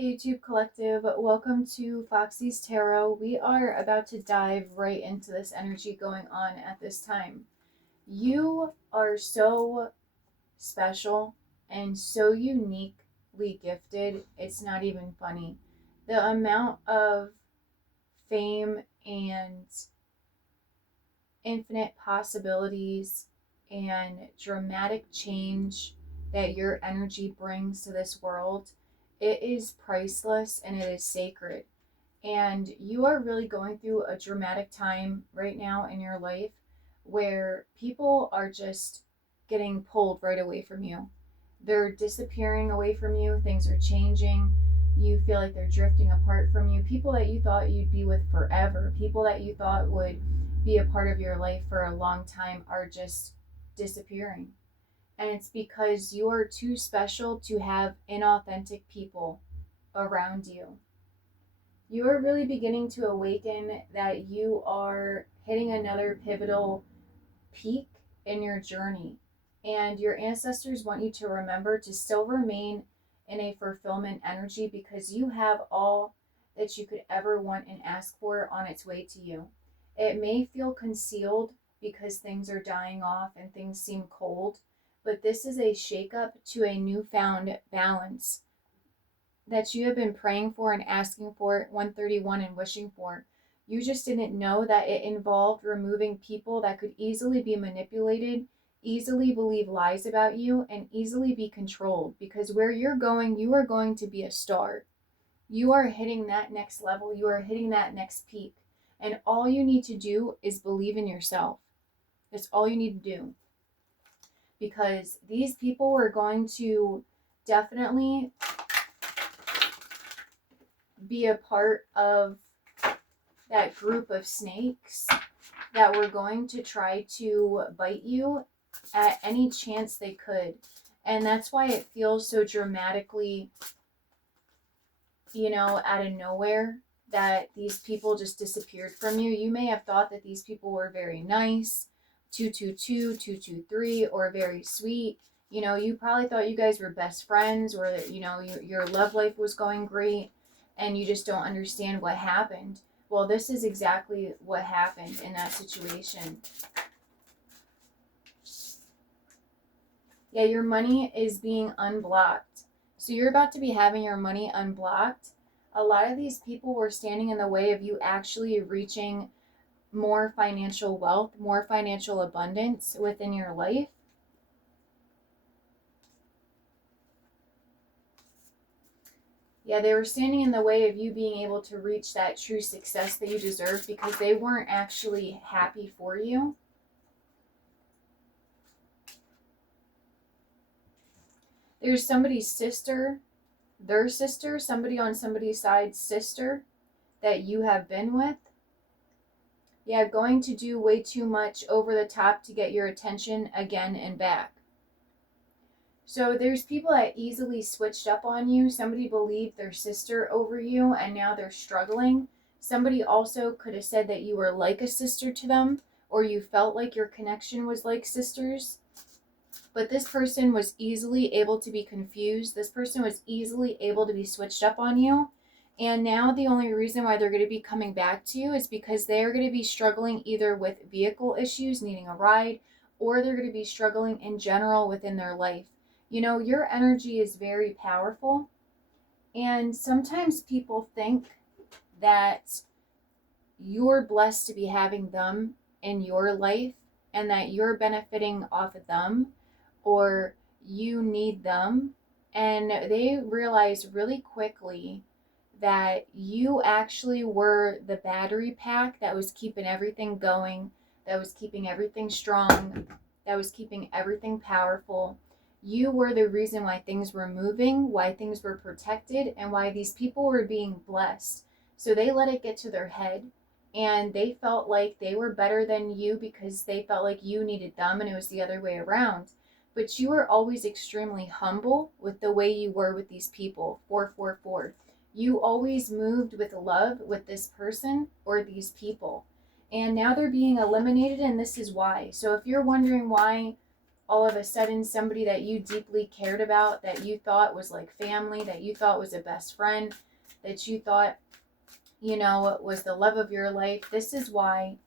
Hey YouTube Collective, welcome to Foxy's Tarot. We are about to dive right into this energy going on at this time. You are so special and so uniquely gifted, it's not even funny. The amount of fame and infinite possibilities and dramatic change that your energy brings to this world, it is priceless and it is sacred. And you are really going through a dramatic time right now in your life where people are just getting pulled right away from you. They're disappearing away from you, things are changing. You feel like they're drifting apart from you. People that you thought you'd be with forever, people that you thought would be a part of your life for a long time, are just disappearing. And it's because you are too special to have inauthentic people around you. You are really beginning to awaken that you are hitting another pivotal peak in your journey. And your ancestors want you to remember to still remain in a fulfillment energy because you have all that you could ever want and ask for on its way to you. It may feel concealed because things are dying off and things seem cold, but this is a shakeup to a newfound balance that you have been praying for and asking for 131 and wishing for. You just didn't know that it involved removing people that could easily be manipulated, easily believe lies about you, and easily be controlled. Because where you're going, you are going to be a star. You are hitting that next level. You are hitting that next peak. And all you need to do is believe in yourself. That's all you need to do. Because these people were going to definitely be a part of that group of snakes that were going to try to bite you at any chance they could. And that's why it feels so dramatically, out of nowhere that these people just disappeared from you. You may have thought that these people were very nice, 222, 223, or very sweet. You probably thought you guys were best friends, or your love life was going great, and you just don't understand what happened. Well, this is exactly what happened in that situation. Yeah, your money is being unblocked. So you're about to be having your money unblocked. A lot of these people were standing in the way of you actually reaching more financial wealth, more financial abundance within your life. Yeah, they were standing in the way of you being able to reach that true success that you deserve because they weren't actually happy for you. There's somebody's sister, their sister, somebody on somebody's side's sister that you have been with. Yeah, going to do way too much over the top to get your attention again and back. So there's people that easily switched up on you. Somebody believed their sister over you and now they're struggling. Somebody also could have said that you were like a sister to them, or you felt like your connection was like sisters. But this person was easily able to be confused. This person was easily able to be switched up on you. And now the only reason why they're going to be coming back to you is because they're going to be struggling either with vehicle issues, needing a ride, or they're going to be struggling in general within their life. Your energy is very powerful. And sometimes people think that you're blessed to be having them in your life and that you're benefiting off of them, or you need them. And they realize really quickly that you actually were the battery pack that was keeping everything going, that was keeping everything strong, that was keeping everything powerful. You were the reason why things were moving, why things were protected, and why these people were being blessed. So they let it get to their head, and they felt like they were better than you because they felt like you needed them, and it was the other way around. But you were always extremely humble with the way you were with these people. 444. You always moved with love with this person or these people. And now they're being eliminated, and this is why. So if you're wondering why all of a sudden somebody that you deeply cared about, that you thought was like family, that you thought was a best friend, that you thought, you know, was the love of your life. This is why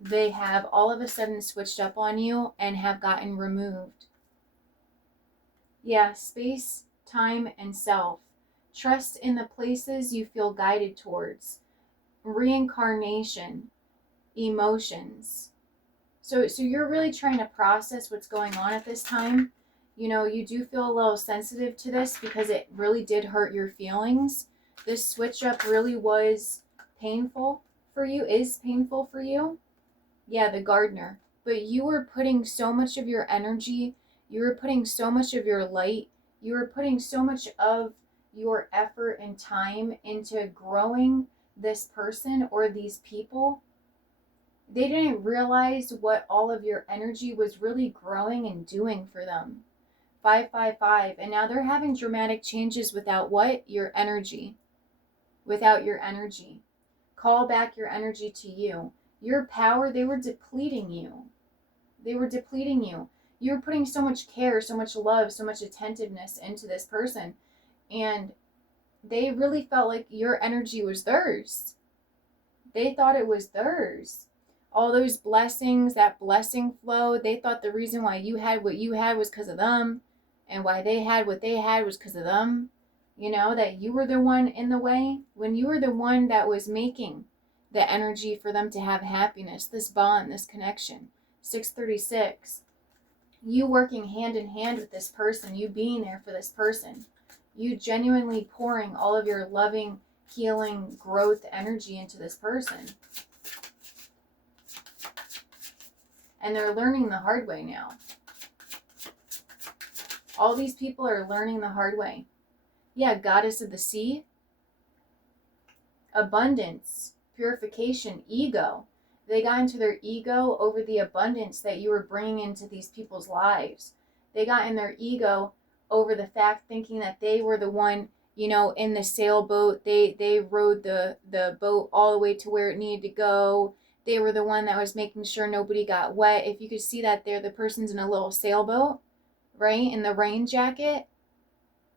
they have all of a sudden switched up on you and have gotten removed. Yeah, space, time, and self. Trust in the places you feel guided towards. Reincarnation, emotions. So you're really trying to process what's going on at this time. You know, you do feel a little sensitive to this because it really did hurt your feelings. This switch up really was painful for you, is painful for you. Yeah, the gardener. But you were putting so much of your energy, you were putting so much of your light, you were putting so much of your effort and time into growing this person or these people. They didn't realize what all of your energy was really growing and doing for them. 555. And now they're having dramatic changes without what? Your energy. Without your energy. Call back your energy to you. Your power, they were depleting you. They were depleting you. You were putting so much care, so much love, so much attentiveness into this person. And they really felt like your energy was theirs. They thought it was theirs. All those blessings, that blessing flow, they thought the reason why you had what you had was because of them. And why they had what they had was because of them. You know, that you were the one in the way. When you were the one that was making the energy for them to have happiness, this bond, this connection. 636. You working hand in hand with this person, you being there for this person. You genuinely pouring all of your loving, healing, growth energy into this person. And they're learning the hard way now. All these people are learning the hard way. Yeah, goddess of the sea. Abundance, purification, ego. They got into their ego over the abundance that you were bringing into these people's lives. They got in their ego over the fact thinking that they were the one, you know, in the sailboat. They rowed the boat all the way to where it needed to go. They were the one that was making sure nobody got wet. If you could see that there, the person's in a little sailboat, right, in the rain jacket.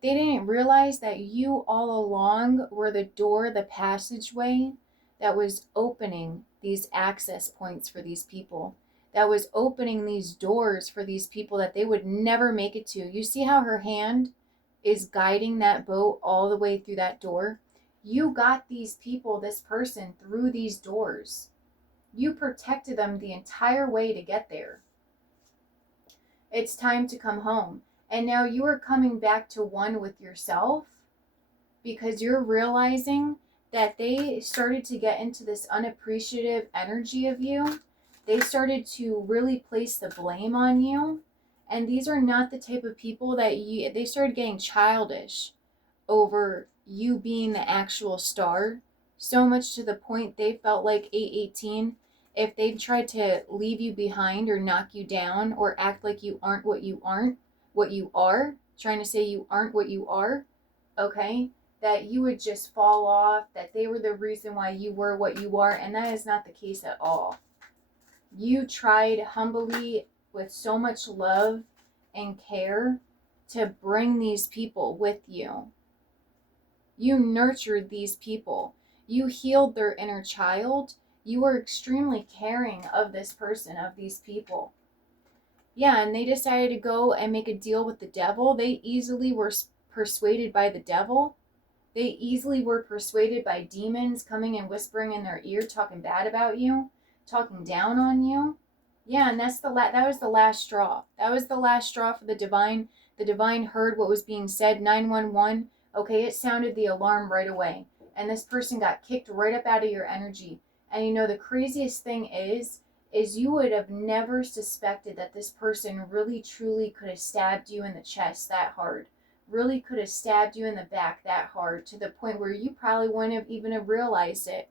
They didn't realize that you all along were the door, the passageway that was opening these access points for these people, that was opening these doors for these people that they would never make it to. You see how her hand is guiding that boat all the way through that door? You got these people, this person, through these doors. You protected them the entire way to get there. It's time to come home. And now you are coming back to one with yourself because you're realizing that they started to get into this unappreciative energy of you. They started to really place the blame on you. And these are not the type of people that they started getting childish over you being the actual star. So much to the point they felt like 818. If they tried to leave you behind or knock you down or act like you aren't what you are, trying to say you aren't what you are, okay, that you would just fall off, that they were the reason why you were what you are, and that is not the case at all. You tried humbly with so much love and care to bring these people with you. You nurtured these people. You healed their inner child. You were extremely caring of this person, of these people. Yeah, and they decided to go and make a deal with the devil. They easily were persuaded by the devil. They easily were persuaded by demons coming and whispering in their ear, talking bad about you, talking down on you. Yeah, and that's that was the last straw. That was the last straw for the divine. The divine heard what was being said. 911. Okay, it sounded the alarm right away. And this person got kicked right up out of your energy. And you know, the craziest thing is you would have never suspected that this person really truly could have stabbed you in the chest that hard, really could have stabbed you in the back that hard, to the point where you probably wouldn't have even have realized it.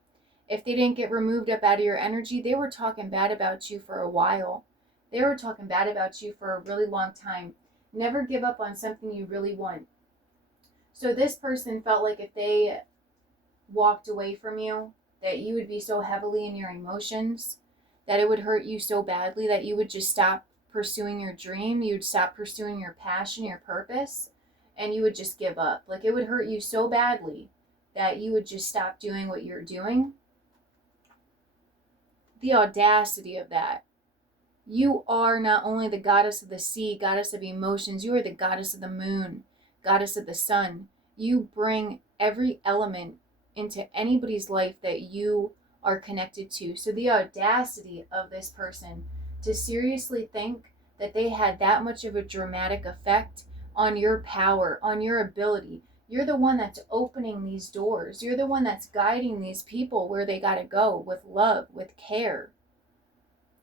If they didn't get removed up out of your energy, they were talking bad about you for a while. They were talking bad about you for a really long time. Never give up on something you really want. So this person felt like if they walked away from you, that you would be so heavily in your emotions, that it would hurt you so badly that you would just stop pursuing your dream, you'd stop pursuing your passion, your purpose, and you would just give up. Like, it would hurt you so badly that you would just stop doing what you're doing. The audacity of that. You are not only the goddess of the sea, goddess of emotions, you are the goddess of the moon, goddess of the sun. You bring every element into anybody's life that you are connected to. So the audacity of this person to seriously think that they had that much of a dramatic effect on your power, on your ability. You're the one that's opening these doors. You're the one that's guiding these people where they got to go with love, with care.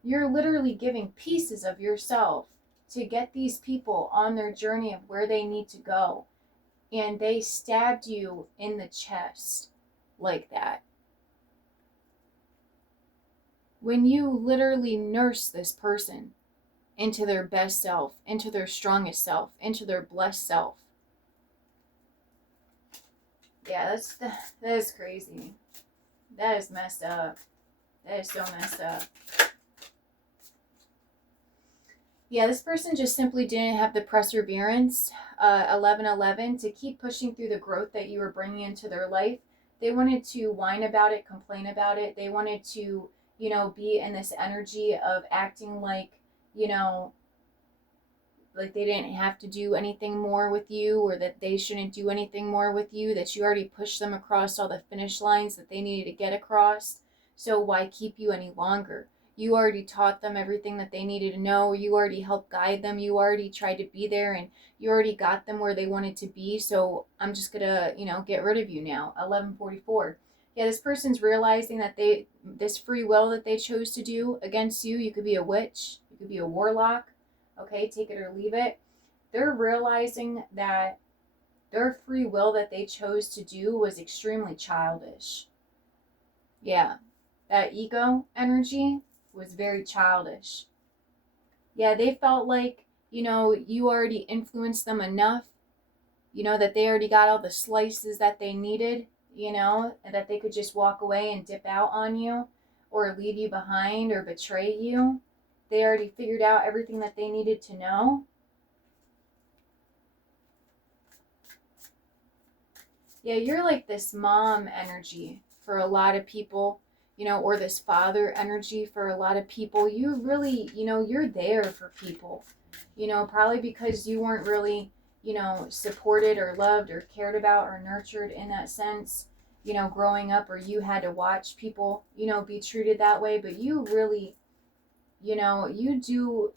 You're literally giving pieces of yourself to get these people on their journey of where they need to go. And they stabbed you in the chest like that. When you literally nurse this person into their best self, into their strongest self, into their blessed self. Yeah, that is crazy. That is messed up. That is so messed up. Yeah, this person just simply didn't have the perseverance, 1111, to keep pushing through the growth that you were bringing into their life. They wanted to whine about it, complain about it. They wanted to, be in this energy of acting like, like they didn't have to do anything more with you, or that they shouldn't do anything more with you, that you already pushed them across all the finish lines that they needed to get across. So why keep you any longer? You already taught them everything that they needed to know. You already helped guide them. You already tried to be there, and you already got them where they wanted to be. So I'm just going to, get rid of you now. 1144. Yeah, this person's realizing that this free will that they chose to do against you, you could be a witch, you could be a warlock, okay, take it or leave it. They're realizing that their free will that they chose to do was extremely childish. Yeah, that ego energy was very childish. Yeah, they felt like, you already influenced them enough, that they already got all the slices that they needed, and that they could just walk away and dip out on you or leave you behind or betray you. They already figured out everything that they needed to know. Yeah, you're like this mom energy for a lot of people, or this father energy for a lot of people. You really, you're there for people, probably because you weren't really, supported or loved or cared about or nurtured in that sense, growing up, or you had to watch people, be treated that way. But you really, you do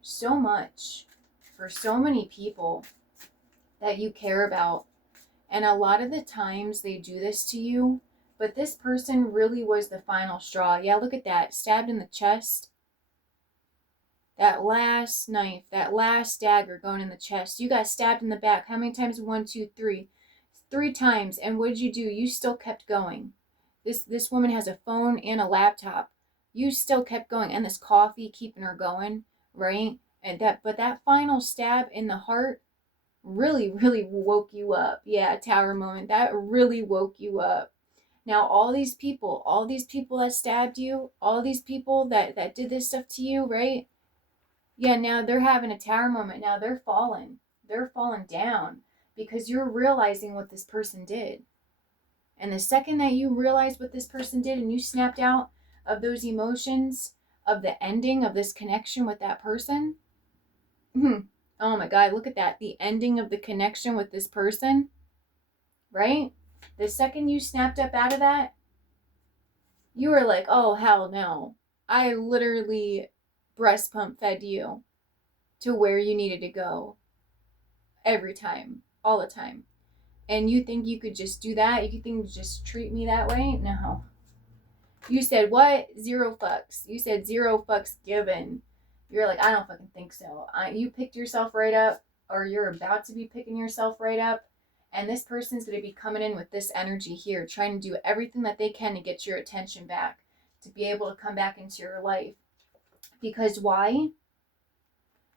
so much for so many people that you care about. And a lot of the times they do this to you, but this person really was the final straw. Yeah, look at that. Stabbed in the chest. That last knife, that last dagger going in the chest. You got stabbed in the back. How many times? 1, 2, 3. 3 times. And what did you do? You still kept going. This woman has a phone and a laptop. You still kept going. And this coffee keeping her going, right? But that final stab in the heart really, really woke you up. Yeah, tower moment. That really woke you up. Now, all these people that stabbed you, all these people that did this stuff to you, right? Yeah, now they're having a tower moment. Now they're falling. They're falling down because you're realizing what this person did. And the second that you realized what this person did and you snapped out of those emotions of the ending of this connection with that person, oh my God, look at that. The ending of the connection with this person, right? The second you snapped up out of that, you were like, oh, hell no. I literally breast pump fed you to where you needed to go every time, all the time. And you think you could just do that? You think you could just treat me that way? No. You said what? 0 fucks. You said 0 fucks given. You're like, I don't fucking think so. You picked yourself right up, or you're about to be picking yourself right up. And this person's going to be coming in with this energy here, trying to do everything that they can to get your attention back, to be able to come back into your life. Because why?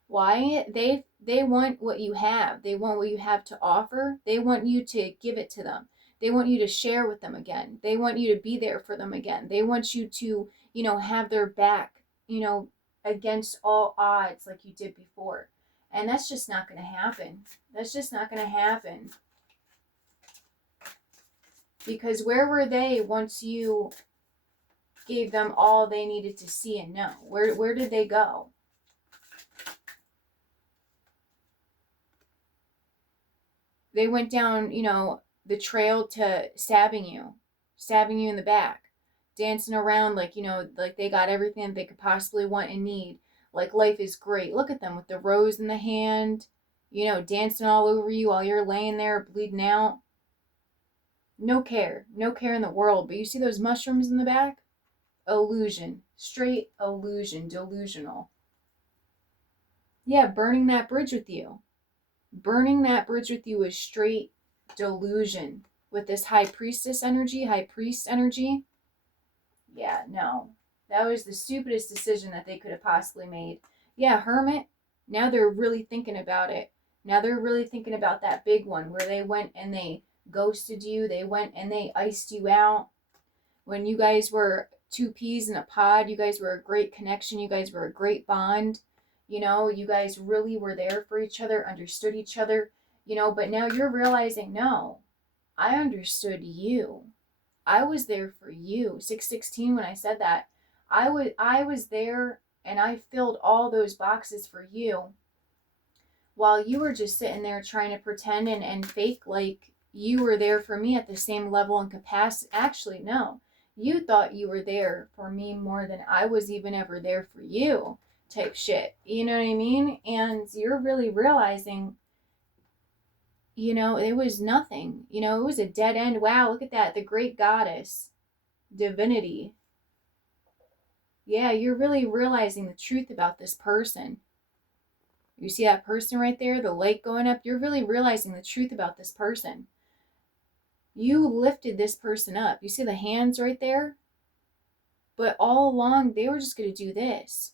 Why? They want what you have. They want what you have to offer. They want you to give it to them. They want you to share with them again. They want you to be there for them again. They want you to, have their back, against all odds like you did before. And that's just not going to happen. That's just not going to happen. Because where were they once you gave them all they needed to see and know? Where did they go? They went down, you know, the trail to stabbing you in the back, dancing around like, you know, like they got everything they could possibly want and need. Like life is great. Look at them with the rose in the hand, you know, dancing all over you while you're laying there bleeding out. No care in the world. But you see those mushrooms in the back? Illusion. Straight illusion. Delusional. Yeah, burning that bridge with you. Burning that bridge with you is straight delusion. With this high priestess energy, high priest energy. Yeah, no. That was the stupidest decision that they could have possibly made. Yeah, hermit. Now they're really thinking about it. Now they're really thinking about that big one where they went and they ghosted you. They went and they iced you out. When you guys were two peas in a pod, you guys were a great connection. You guys were a great bond. You know, you guys really were there for each other, understood each other, you know, but now you're realizing, no, I understood you. I was there for you. 616, when I said that, I was there and I filled all those boxes for you while you were just sitting there trying to pretend and fake like you were there for me at the same level and capacity. Actually, no. You thought you were there for me more than I was even ever there for you, type shit. You know what I mean? And you're really realizing, you know, it was nothing. You know, it was a dead end. Wow, look at that. The great goddess, divinity. Yeah, you're really realizing the truth about this person. You see that person right there, the light going up? You're really realizing the truth about this person. You lifted this person up. You see the hands right there? But all along, they were just going to do this.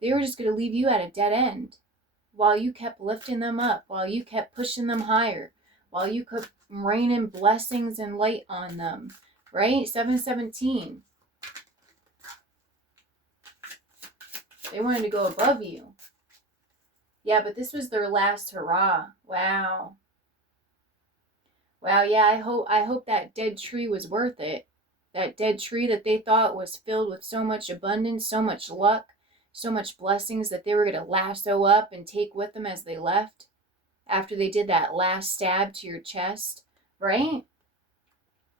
They were just going to leave you at a dead end while you kept lifting them up, while you kept pushing them higher, while you kept raining blessings and light on them, right? 717. They wanted to go above you. Yeah, but this was their last hurrah. Wow. Wow, yeah, I hope that dead tree was worth it. That dead tree that they thought was filled with so much abundance, so much luck, so much blessings that they were going to lasso up and take with them as they left after they did that last stab to your chest, right?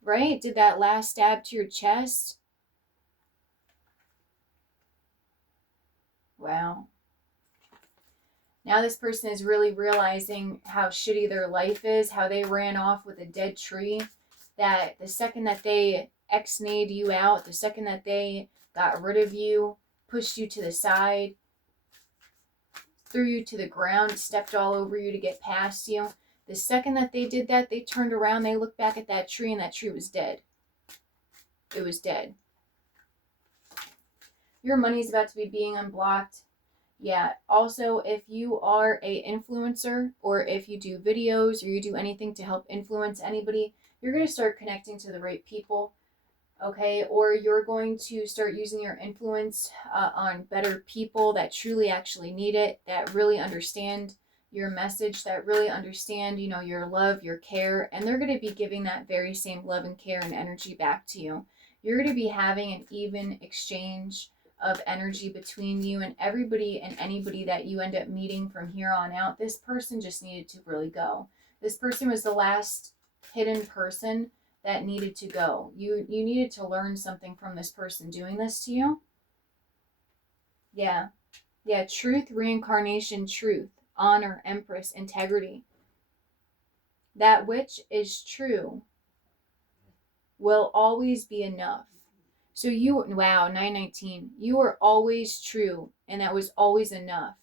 Right? Did that last stab to your chest. Wow. Now this person is really realizing how shitty their life is, how they ran off with a dead tree, that the second that they ex-nayed you out, the second that they got rid of you, pushed you to the side, threw you to the ground, stepped all over you to get past you, the second that they did that, they turned around, they looked back at that tree, and that tree was dead. It was dead. Your money's about to be being unblocked. Yeah. Also, if you are a influencer, or if you do videos, or you do anything to help influence anybody, you're going to start connecting to the right people. Okay. Or you're going to start using your influence on better people that truly actually need it, that really understand your message, that really understand, you know, your love, your care, and they're going to be giving that very same love and care and energy back to you. You're going to be having an even exchange of energy between you and everybody and anybody that you end up meeting from here on out. This person just needed to really go. This person was the last hidden person that needed to go. You needed to learn something from this person doing this to you. Yeah. Yeah, truth, reincarnation, truth, honor, empress, integrity. That which is true will always be enough. So you, wow, 919, you were always true, and that was always enough.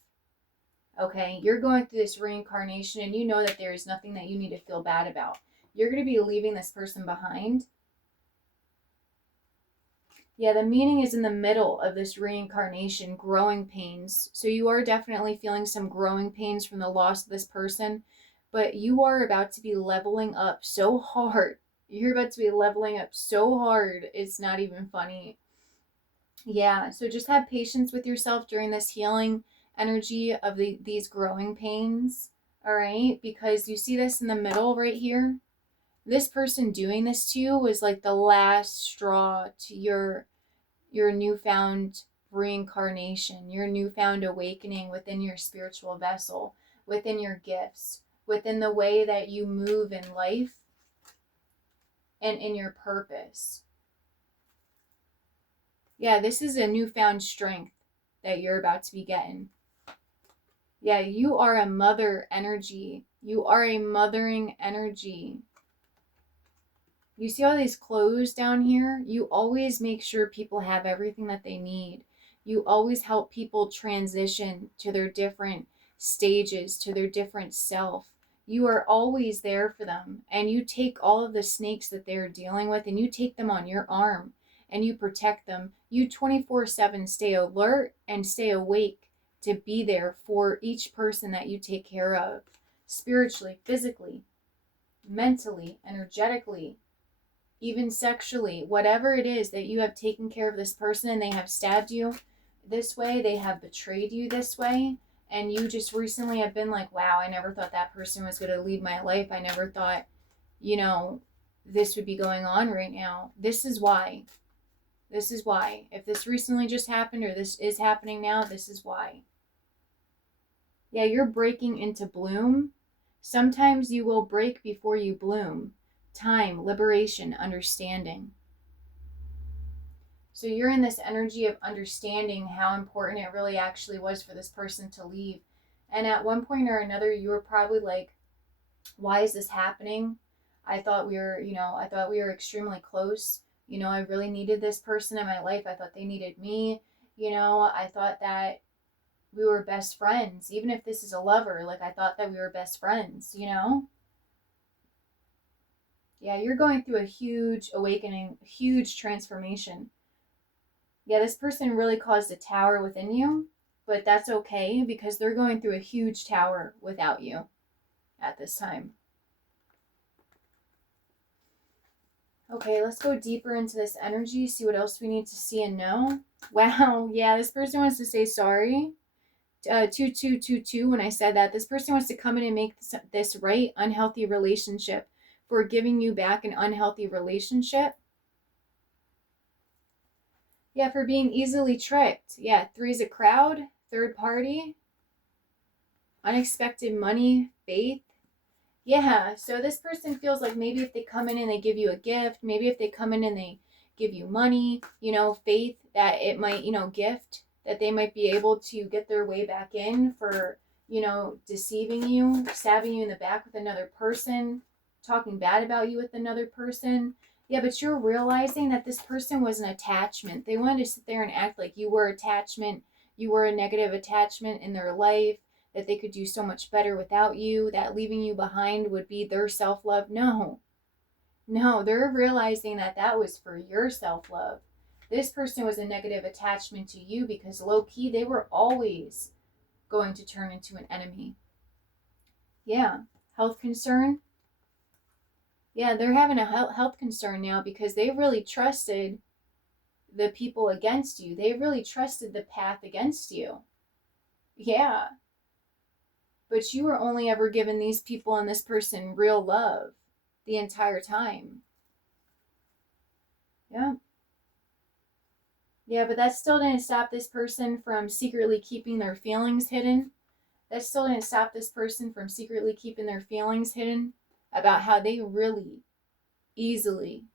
Okay, you're going through this reincarnation, and you know that there is nothing that you need to feel bad about. You're going to be leaving this person behind. Yeah, the meaning is in the middle of this reincarnation, growing pains. So you are definitely feeling some growing pains from the loss of this person, but you are about to be leveling up so hard. You're about to be leveling up so hard, it's not even funny. Yeah, so just have patience with yourself during this healing energy of these growing pains, all right? Because you see this in the middle right here. This person doing this to you was like the last straw to your newfound reincarnation, your newfound awakening within your spiritual vessel, within your gifts, within the way that you move in life and in your purpose. Yeah, this is a newfound strength that you're about to be getting. Yeah, you are a mother energy. You are a mothering energy. You see all these clothes down here? You always make sure people have everything that they need. You always help people transition to their different stages, to their different self. You are always there for them. And you take all of the snakes that they're dealing with and you take them on your arm and you protect them. You 24/7 stay alert and stay awake to be there for each person that you take care of, spiritually, physically, mentally, energetically, even sexually, whatever it is that you have taken care of this person and they have stabbed you this way, they have betrayed you this way, and you just recently have been like, wow, I never thought that person was going to leave my life. I never thought, you know, this would be going on right now. This is why. This is why. If this recently just happened or this is happening now, this is why. Yeah, you're breaking into bloom. Sometimes you will break before you bloom. Time, liberation, understanding. So you're in this energy of understanding how important it really actually was for this person to leave. And at one point or another, you were probably like, why is this happening? I thought I thought we were extremely close. I really needed this person in my life. I thought they needed me. I thought that we were best friends. Even if this is a lover, like I thought that we were best friends. Yeah, you're going through a huge awakening, huge transformation. Yeah, this person really caused a tower within you, but that's okay because they're going through a huge tower without you at this time. Okay, let's go deeper into this energy, see what else we need to see and know. Wow, yeah, this person wants to say sorry. 2222, when I said that, this person wants to come in and make this right, unhealthy relationship for giving you back an unhealthy relationship. Yeah, for being easily tricked. Yeah, 3 is a crowd, third party, unexpected money, faith. Yeah, so this person feels like maybe if they come in and they give you a gift, maybe if they come in and they give you money, faith that it might, gift that they might be able to get their way back in for, deceiving you, stabbing you in the back with another person, talking bad about you with another person. Yeah, but you're realizing that this person was an attachment. They wanted to sit there and act like you were attachment, you were a negative attachment in their life, that they could do so much better without you, that leaving you behind would be their self-love. No, they're realizing that that was for your self-love. This person was a negative attachment to you because low-key, they were always going to turn into an enemy. Yeah, health concern. Yeah, they're having a health concern now because they really trusted the people against you. They really trusted the path against you. Yeah, but you were only ever given these people and this person real love the entire time. Yeah. Yeah, but that still didn't stop this person from secretly keeping their feelings hidden. That still didn't stop this person from secretly keeping their feelings hidden about how they really easily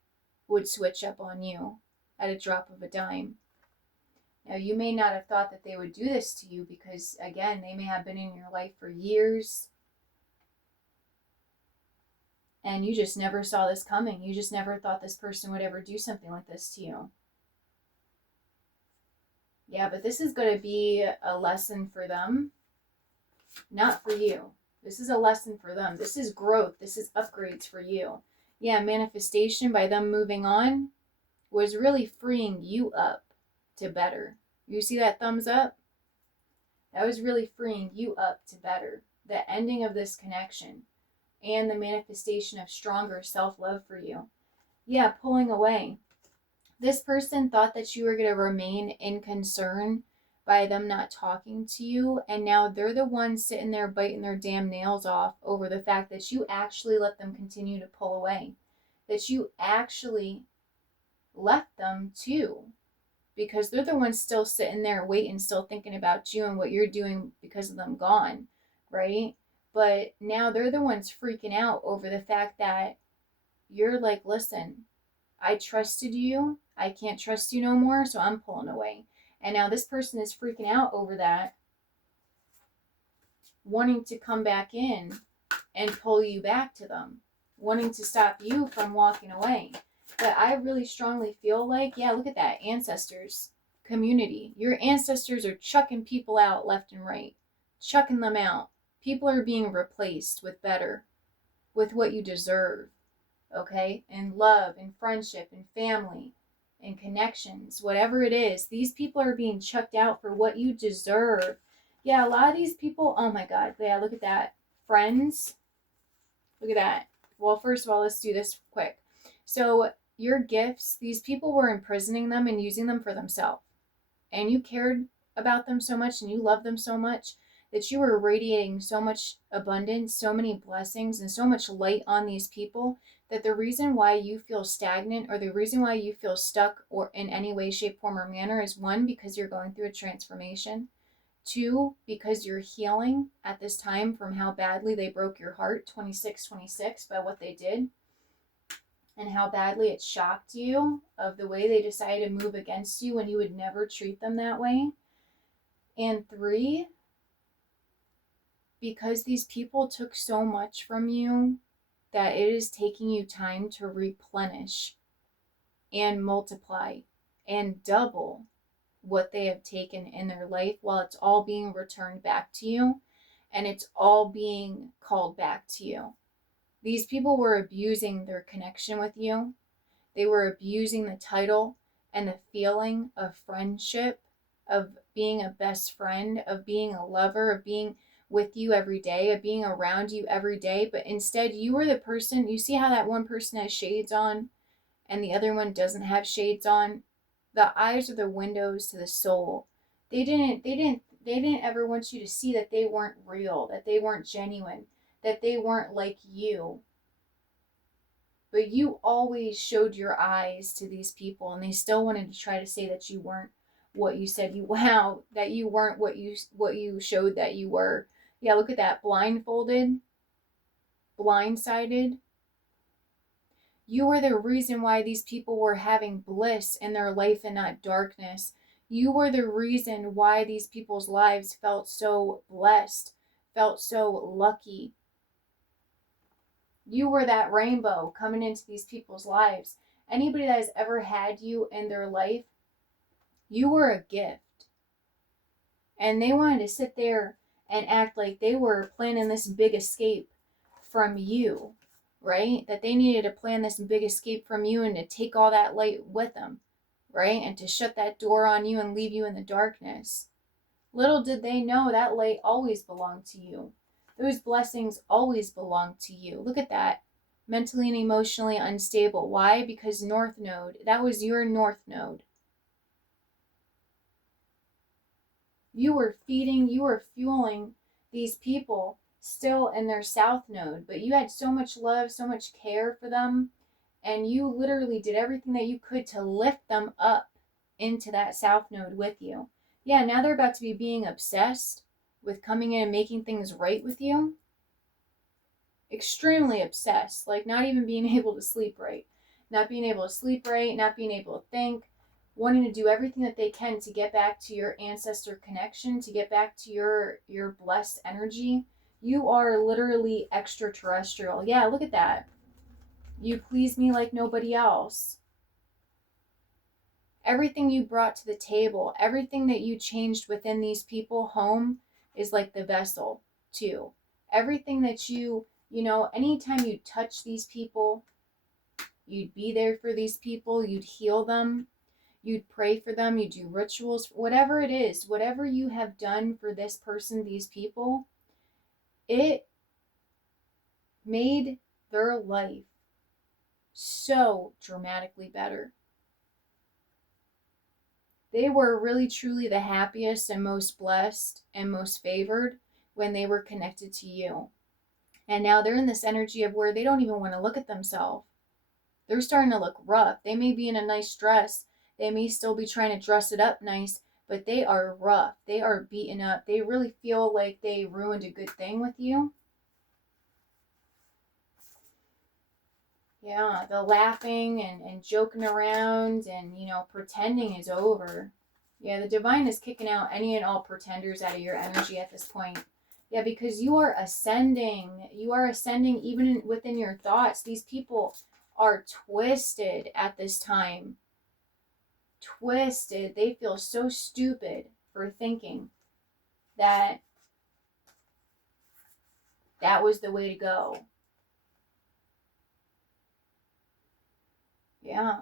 would switch up on you at a drop of a dime. Now, you may not have thought that they would do this to you because, again, they may have been in your life for years and you just never saw this coming. You just never thought this person would ever do something like this to you. Yeah, but this is going to be a lesson for them, not for you. This is a lesson for them. This is growth. This is upgrades for you. Yeah, manifestation by them moving on was really freeing you up to better. You see that thumbs up? That was really freeing you up to better. The ending of this connection and the manifestation of stronger self-love for you. Yeah, pulling away. This person thought that you were going to remain in concern by them not talking to you, and now they're the ones sitting there biting their damn nails off over the fact that you actually let them continue to pull away, that you actually left them too, because they're the ones still sitting there waiting, still thinking about you and what you're doing because of them gone, right? But now they're the ones freaking out over the fact that you're like, listen, I trusted you. I can't trust you no more, so I'm pulling away. And now this person is freaking out over that, wanting to come back in and pull you back to them, wanting to stop you from walking away. But I really strongly feel like, yeah, look at that. Ancestors, community. Your ancestors are chucking people out left and right, chucking them out. People are being replaced with better, with what you deserve, okay? And love and friendship and family and connections, whatever it is. These people are being chucked out for what you deserve. Yeah, a lot of these people, oh my God, yeah, look at that. Friends, look at that. Well, first of all, let's do this quick. So, your gifts, these people were imprisoning them and using them for themselves. And you cared about them so much and you loved them so much that you were radiating so much abundance, so many blessings, and so much light on these people that the reason why you feel stagnant or the reason why you feel stuck or in any way, shape, form, or manner is one, because you're going through a transformation. Two, because you're healing at this time from how badly they broke your heart, 2626, by what they did, and how badly it shocked you of the way they decided to move against you when you would never treat them that way. And three, because these people took so much from you that it is taking you time to replenish and multiply and double what they have taken in their life, while it's all being returned back to you and it's all being called back to you. These people were abusing their connection with you. They were abusing the title and the feeling of friendship, of being a best friend, of being a lover, of being with you every day, of being around you every day. But instead, you were the person, you see how that one person has shades on and the other one doesn't have shades on? The eyes are the windows to the soul. They didn't ever want you to see that they weren't real, that they weren't genuine, that they weren't like you. But you always showed your eyes to these people, and they still wanted to try to say that you weren't what you said you that you weren't what you showed that you were. Yeah, look at that. Blindfolded, blindsided. You were the reason why these people were having bliss in their life and not darkness. You were the reason why these people's lives felt so blessed, felt so lucky. You were that rainbow coming into these people's lives. Anybody that has ever had you in their life, you were a gift. And they wanted to sit there and act like they were planning this big escape from you, right? That they needed to plan this big escape from you and to take all that light with them, right? And to shut that door on you and leave you in the darkness. Little did they know that light always belonged to you. Those blessings always belong to you. Look at that. Mentally and emotionally unstable. Why? Because North Node. That was your North Node. You were feeding, you were fueling these people still in their South Node. But you had so much love, so much care for them. And you literally did everything that you could to lift them up into that South Node with you. Yeah, now they're about to be being obsessed with coming in and making things right with you. Extremely obsessed, like not even being able to sleep right. Not being able to sleep right, not being able to think, wanting to do everything that they can to get back to your ancestor connection, to get back to your blessed energy. You are literally extraterrestrial. Yeah, look at that. You please me like nobody else. Everything you brought to the table, everything that you changed within these people, home is like the vessel too. Everything that anytime you touch these people, you'd be there for these people, you'd heal them, you'd pray for them, you do rituals, whatever it is, whatever you have done for this person, these people, it made their life so dramatically better. They were really truly the happiest and most blessed and most favored when they were connected to you. And now they're in this energy of where they don't even want to look at themselves. They're starting to look rough. They may be in a nice dress. They may still be trying to dress it up nice, but they are rough. They are beaten up. They really feel like they ruined a good thing with you. Yeah, the laughing and joking around and, pretending is over. Yeah, the divine is kicking out any and all pretenders out of your energy at this point. Yeah, because you are ascending. You are ascending even within your thoughts. These people are twisted at this time. Twisted. They feel so stupid for thinking that that was the way to go. Yeah.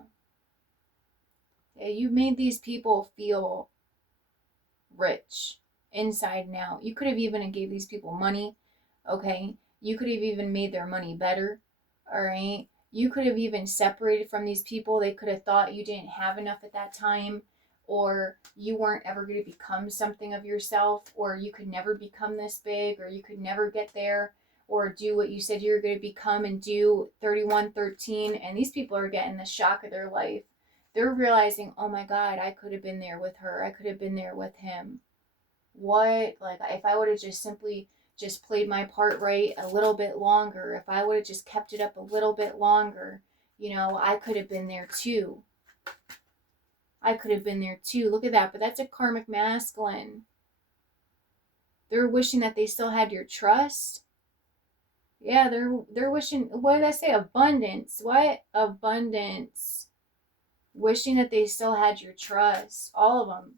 Yeah, you made these people feel rich inside and out. You could have even gave these people money, okay? You could have even made their money better, all right? You could have even separated from these people. They could have thought you didn't have enough at that time, or you weren't ever going to become something of yourself, or you could never become this big, or you could never get there, or do what you said you were going to become and do 3113. And these people are getting the shock of their life. They're realizing, oh my God, I could have been there with her. I could have been there with him. What? Like, if I would have just simply just played my part right a little bit longer, if I would have just kept it up a little bit longer, I could have been there too. I could have been there too. Look at that. But that's a karmic masculine. They're wishing that they still had your trust. Yeah, they're wishing, what did I say? Abundance. What? Abundance. Wishing that they still had your trust. All of them.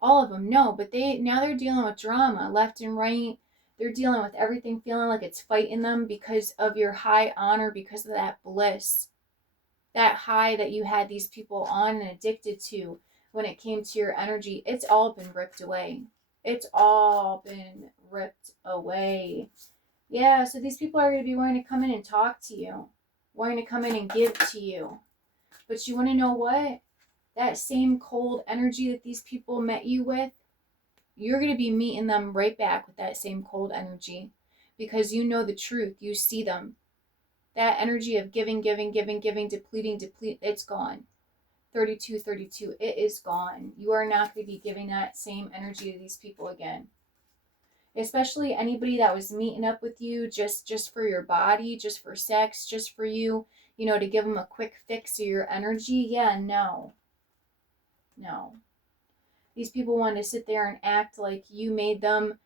All of them. No, but they're dealing with drama left and right. They're dealing with everything, feeling like it's fighting them because of your high honor, because of that bliss, that high that you had these people on and addicted to when it came to your energy. It's all been ripped away. It's all been ripped away. Yeah, so these people are going to be wanting to come in and talk to you, wanting to come in and give to you. But you want to know what? That same cold energy that these people met you with, you're going to be meeting them right back with that same cold energy, because you know the truth. You see them. That energy of giving, depleting, it's gone. 32, it is gone. You are not going to be giving that same energy to these people again. Especially anybody that was meeting up with you just for your body, just for sex, just for you, to give them a quick fix of your energy. Yeah, no. These people want to sit there and act like you made them,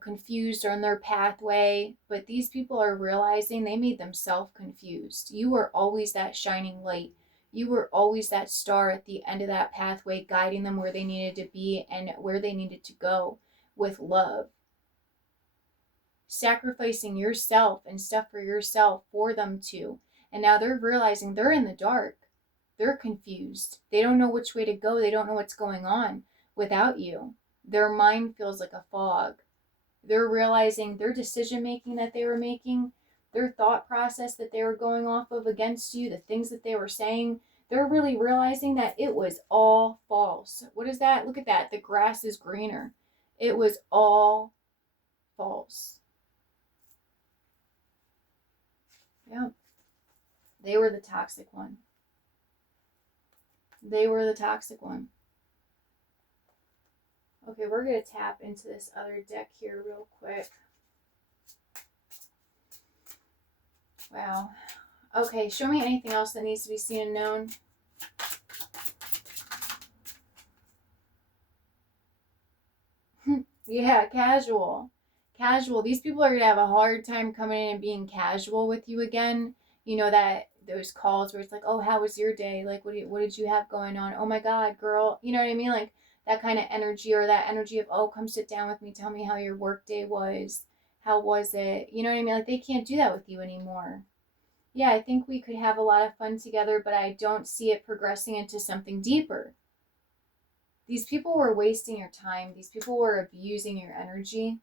confused or on their pathway. But these people are realizing they made themselves confused. You were always that shining light. You were always that star at the end of that pathway, guiding them where they needed to be and where they needed to go with love. Sacrificing yourself and stuff for yourself for them too. And now they're realizing they're in the dark. They're confused. They don't know which way to go. They don't know what's going on without you. Their mind feels like a fog. They're realizing their decision making that they were making, their thought process that they were going off of against you, the things that they were saying, they're really realizing that it was all false. What is that? Look at that. The grass is greener. It was all false. Yeah. They were the toxic one. They were the toxic one. Okay, we're going to tap into this other deck here real quick. Wow. Okay, show me anything else that needs to be seen and known. Yeah, casual. Casual. These people are going to have a hard time coming in and being casual with you again. That those calls where it's like, oh, how was your day? Like, what did you have going on? Oh my God, girl. You know what I mean? Like that kind of energy, or that energy of, oh, come sit down with me. Tell me how your work day was. How was it? You know what I mean? Like they can't do that with you anymore. Yeah, I think we could have a lot of fun together, but I don't see it progressing into something deeper. These people were wasting your time. These people were abusing your energy.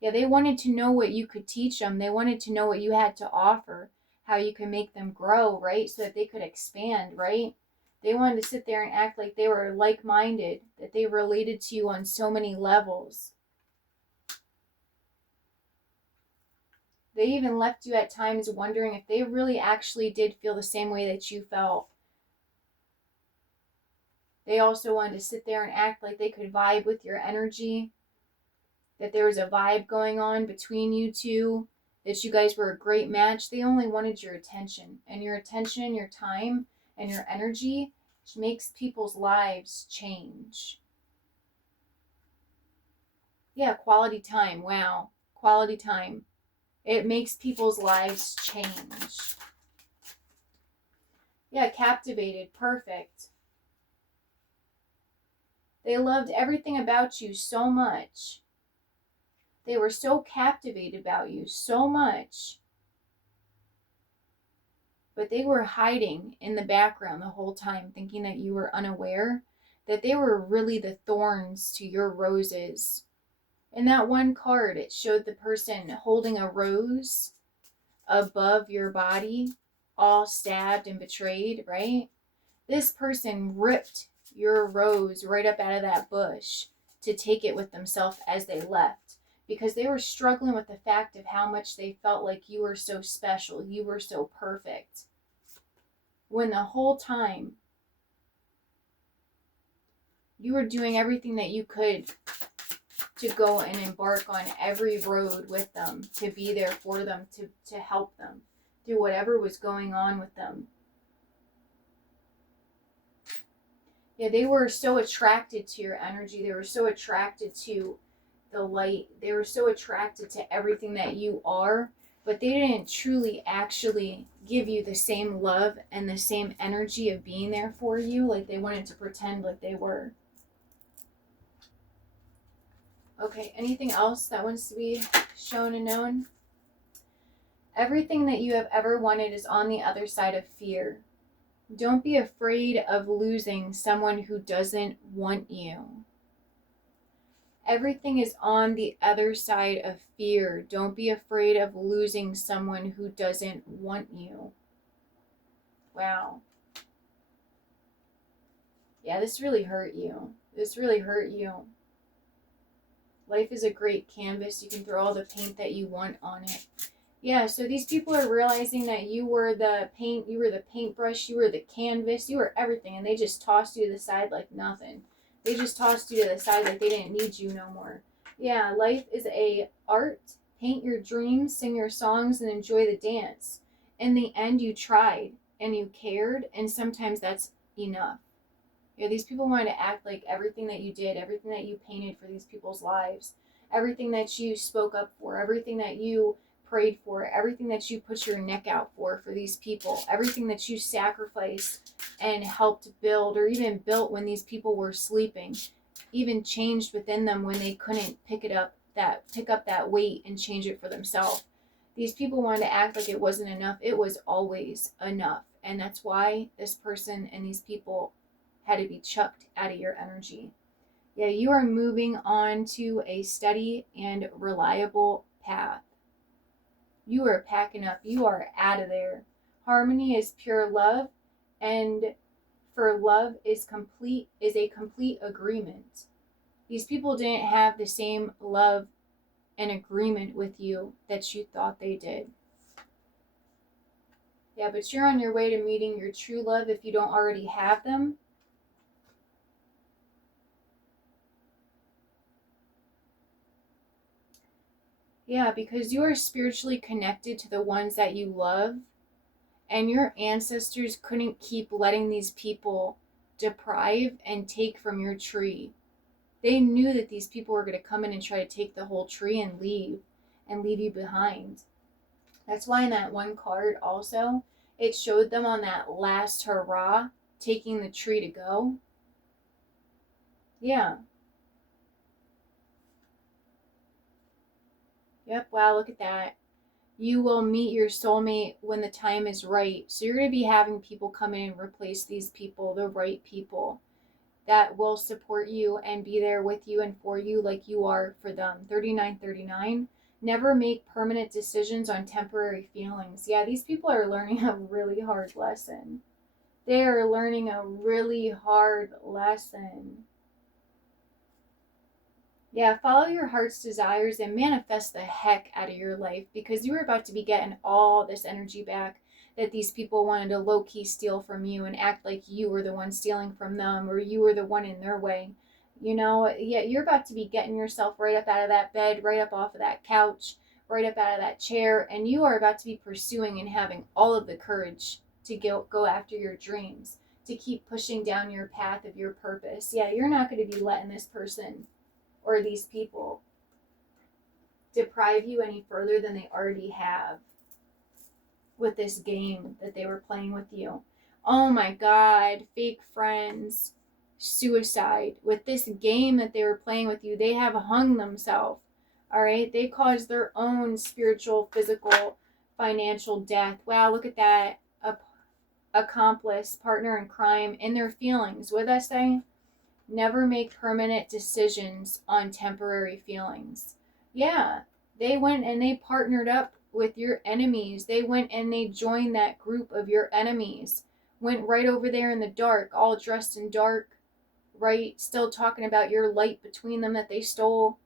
Yeah, they wanted to know what you could teach them. They wanted to know what you had to offer, how you can make them grow, right? So that they could expand, right? They wanted to sit there and act like they were like-minded, that they related to you on so many levels. They even left you at times wondering if they really actually did feel the same way that you felt. They also wanted to sit there and act like they could vibe with your energy, that there was a vibe going on between you two, that you guys were a great match. They only wanted your attention, and your attention, your time, and your energy makes people's lives change. Yeah, quality time. Wow. Quality time. It makes people's lives change. Yeah, captivated. Perfect. They loved everything about you so much. They were so captivated about you so much. But they were hiding in the background the whole time, thinking that you were unaware, that they were really the thorns to your roses. In that one card, it showed the person holding a rose above your body, all stabbed and betrayed, right? This person ripped your rose right up out of that bush to take it with themselves as they left, because they were struggling with the fact of how much they felt like you were so special, you were so perfect. When the whole time you were doing everything that you could to go and embark on every road with them, to be there for them, to help them through whatever was going on with them. Yeah, they were so attracted to your energy. They were so attracted to the light. They were so attracted to everything that you are, but they didn't truly actually give you the same love and the same energy of being there for you. Like they wanted to pretend like they were. Okay, anything else that wants to be shown and known? Everything that you have ever wanted is on the other side of fear. Don't be afraid of losing someone who doesn't want you. Everything is on the other side of fear. Don't be afraid of losing someone who doesn't want you. Wow. Yeah, this really hurt you. This really hurt you. Life is a great canvas. You can throw all the paint that you want on it. Yeah, so these people are realizing that you were the paint, you were the paintbrush, you were the canvas, you were everything, and they just tossed you to the side like nothing. They just tossed you to the side like they didn't need you no more. Yeah, life is a art. Paint your dreams, sing your songs, and enjoy the dance. In the end, you tried, and you cared, and sometimes that's enough. Yeah, these people wanted to act like everything that you did, everything that you painted for these people's lives, everything that you spoke up for, everything that you prayed for, everything that you put your neck out for these people, everything that you sacrificed and helped build, or even built when these people were sleeping, even changed within them when they couldn't pick up that weight and change it for themselves. These people wanted to act like it wasn't enough. It was always enough. And that's why this person and these people had to be chucked out of your energy. Yeah, you are moving on to a steady and reliable path. You are packing up. You are out of there. Harmony is pure love, and for love is a complete agreement. These people didn't have the same love and agreement with you that you thought they did. Yeah, but you're on your way to meeting your true love if you don't already have them. Yeah, because you are spiritually connected to the ones that you love, and your ancestors couldn't keep letting these people deprive and take from your tree. They knew that these people were going to come in and try to take the whole tree and leave you behind. That's why in that one card also, it showed them on that last hurrah taking the tree to go. Yeah. Yep, wow, look at that. You will meet your soulmate when the time is right. So you're going to be having people come in and replace these people, the right people that will support you and be there with you and for you like you are for them. 3939. Never make permanent decisions on temporary feelings. Yeah, these people are learning a really hard lesson. They are learning a really hard lesson. Yeah, follow your heart's desires and manifest the heck out of your life, because you are about to be getting all this energy back that these people wanted to low-key steal from you and act like you were the one stealing from them, or you were the one in their way. You know, yeah, you're about to be getting yourself right up out of that bed, right up off of that couch, right up out of that chair, and you are about to be pursuing and having all of the courage to go after your dreams, to keep pushing down your path of your purpose. Yeah, you're not going to be letting this person or these people deprive you any further than they already have with this game that they were playing with you. Oh my God, fake friends, suicide. With this game that they were playing with you, they have hung themselves. All right, they caused their own spiritual, physical, financial death. Wow, look at that. Accomplice, partner in crime, in their feelings. What did I say? Never make permanent decisions on temporary feelings. Yeah, they went and they partnered up with your enemies. They went and they joined that group of your enemies. Went right over there in the dark, all dressed in dark, right? Still talking about your light between them that they stole.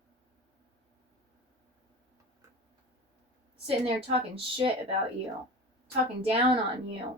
Sitting there talking shit about you, talking down on you.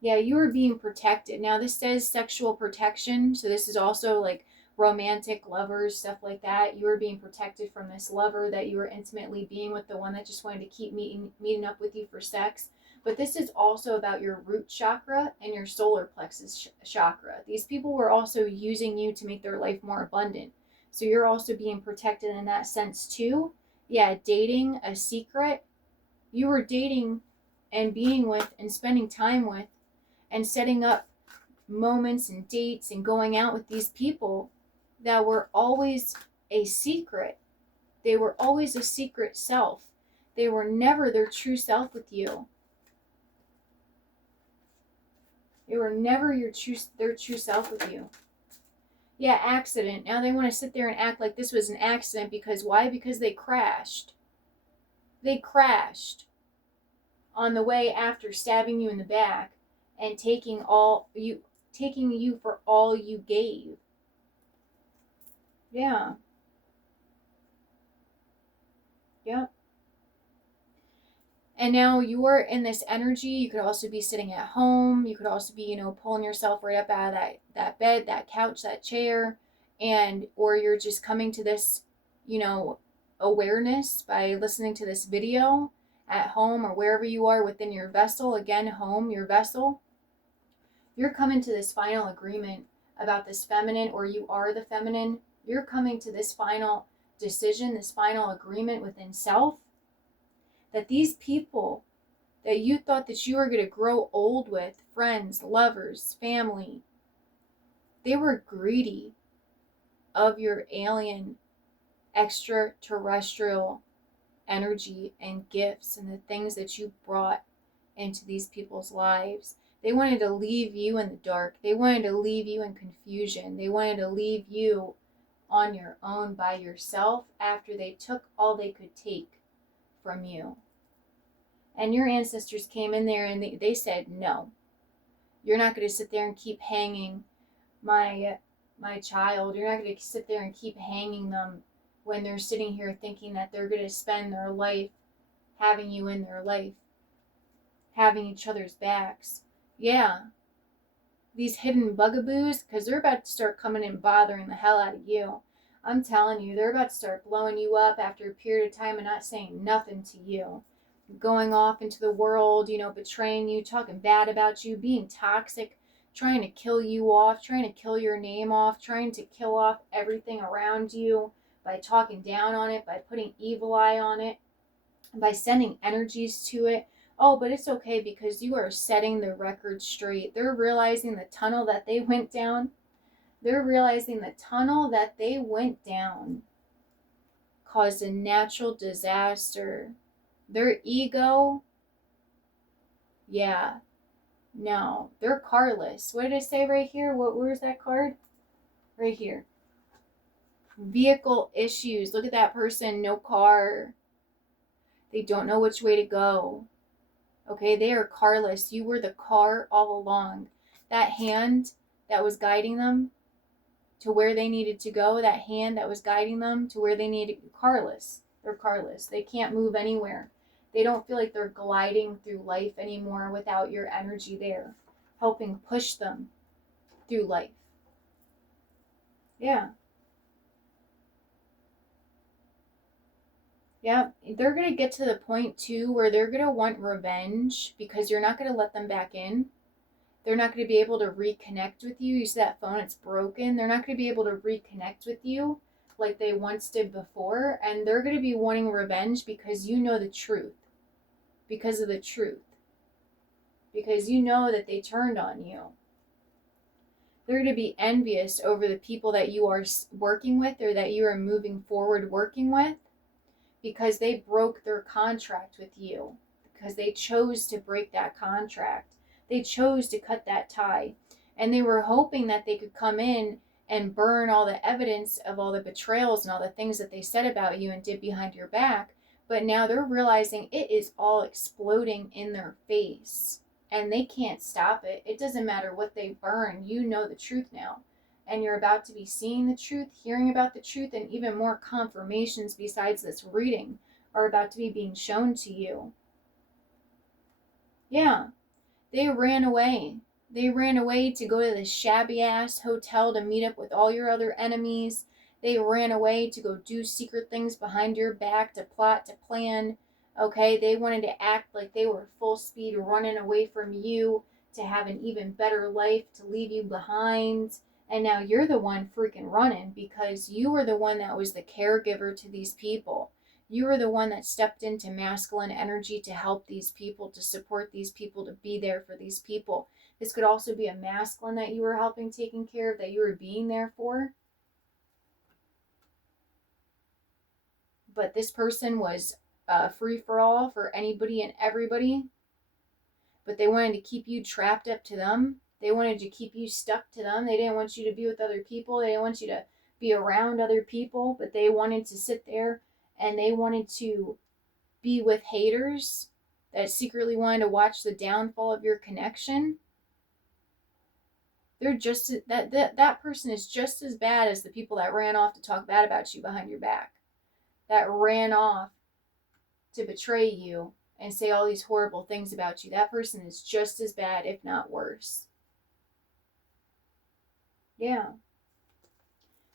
Yeah, you are being protected. Now, this says sexual protection, so this is also like romantic lovers, stuff like that. You are being protected from this lover that you are intimately being with, the one that just wanted to keep meeting up with you for sex. But this is also about your root chakra and your solar plexus chakra. These people were also using you to make their life more abundant. So you're also being protected in that sense too. Yeah, dating a secret. You were dating and being with and spending time with and setting up moments and dates and going out with these people that were always a secret. They were always a secret self. They were never their true self with you. They were never their true self with you. Yeah, accident. Now they want to sit there and act like this was an accident, because why? Because they crashed. They crashed on the way after stabbing you in the back and taking you for all you gave. Yeah. Yep. And now you're in this energy. You could also be sitting at home. You could also be, pulling yourself right up out of that bed, that couch, that chair, or you're just coming to this, awareness by listening to this video at home or wherever you are within your vessel. Again, home, your vessel. You're coming to this final agreement about this feminine, or you are the feminine. You're coming to this final decision, this final agreement within self, that these people that you thought that you were going to grow old with, friends, lovers, family, they were greedy of your alien, extraterrestrial energy and gifts and the things that you brought into these people's lives. They wanted to leave you in the dark. They wanted to leave you in confusion. They wanted to leave you on your own by yourself after they took all they could take from you. And your ancestors came in there and they said, no, you're not going to sit there and keep hanging my child. You're not going to sit there and keep hanging them when they're sitting here thinking that they're going to spend their life having you in their life, having each other's backs. Yeah, these hidden bugaboos, because they're about to start coming and bothering the hell out of you. I'm telling you, they're about to start blowing you up after a period of time and not saying nothing to you. Going off into the world, betraying you, talking bad about you, being toxic, trying to kill you off, trying to kill your name off, trying to kill off everything around you by talking down on it, by putting evil eye on it, by sending energies to it. Oh, but it's okay because you are setting the record straight. They're realizing the tunnel that they went down. They're realizing the tunnel that they went down caused a natural disaster. Their ego, yeah, no, they're carless. What did it say right here? Where's that card? Right here. Vehicle issues. Look at that person, no car. They don't know which way to go. Okay, they are carless. You were the car all along. That hand that was guiding them to where they needed to go, that hand that was guiding them to where they needed, carless. They're carless. They can't move anywhere. They don't feel like they're gliding through life anymore without your energy there, helping push them through life. Yeah. Yeah. They're going to get to the point too where they're going to want revenge because you're not going to let them back in. They're not going to be able to reconnect with you. You see that phone, it's broken. They're not going to be able to reconnect with you like they once did before. And they're going to be wanting revenge because you know the truth. Because of the truth. Because you know that they turned on you. They're going to be envious over the people that you are working with or that you are moving forward working with because they broke their contract with you. Because they chose to break that contract. They chose to cut that tie. And they were hoping that they could come in and burn all the evidence of all the betrayals and all the things that they said about you and did behind your back. But now they're realizing it is all exploding in their face. And they can't stop it. It doesn't matter what they burn. You know the truth now. And you're about to be seeing the truth, hearing about the truth, and even more confirmations besides this reading are about to be being shown to you. Yeah. They ran away. They ran away to go to this shabby ass hotel to meet up with all your other enemies. They ran away to go do secret things behind your back, to plot, to plan. Okay, they wanted to act like they were full speed running away from you to have an even better life, to leave you behind. And now you're the one freaking running because you were the one that was the caregiver to these people. You were the one that stepped into masculine energy to help these people, to support these people, to be there for these people. This could also be a masculine that you were helping, taking care of, that you were being there for. But this person was free for all for anybody and everybody. But they wanted to keep you trapped up to them. They wanted to keep you stuck to them. They didn't want you to be with other people. They didn't want you to be around other people. But they wanted to sit there and they wanted to be with haters that secretly wanted to watch the downfall of your connection. They're just that person is just as bad as the people that ran off to talk bad about you behind your back, that ran off to betray you and say all these horrible things about you. That person is just as bad, if not worse. Yeah.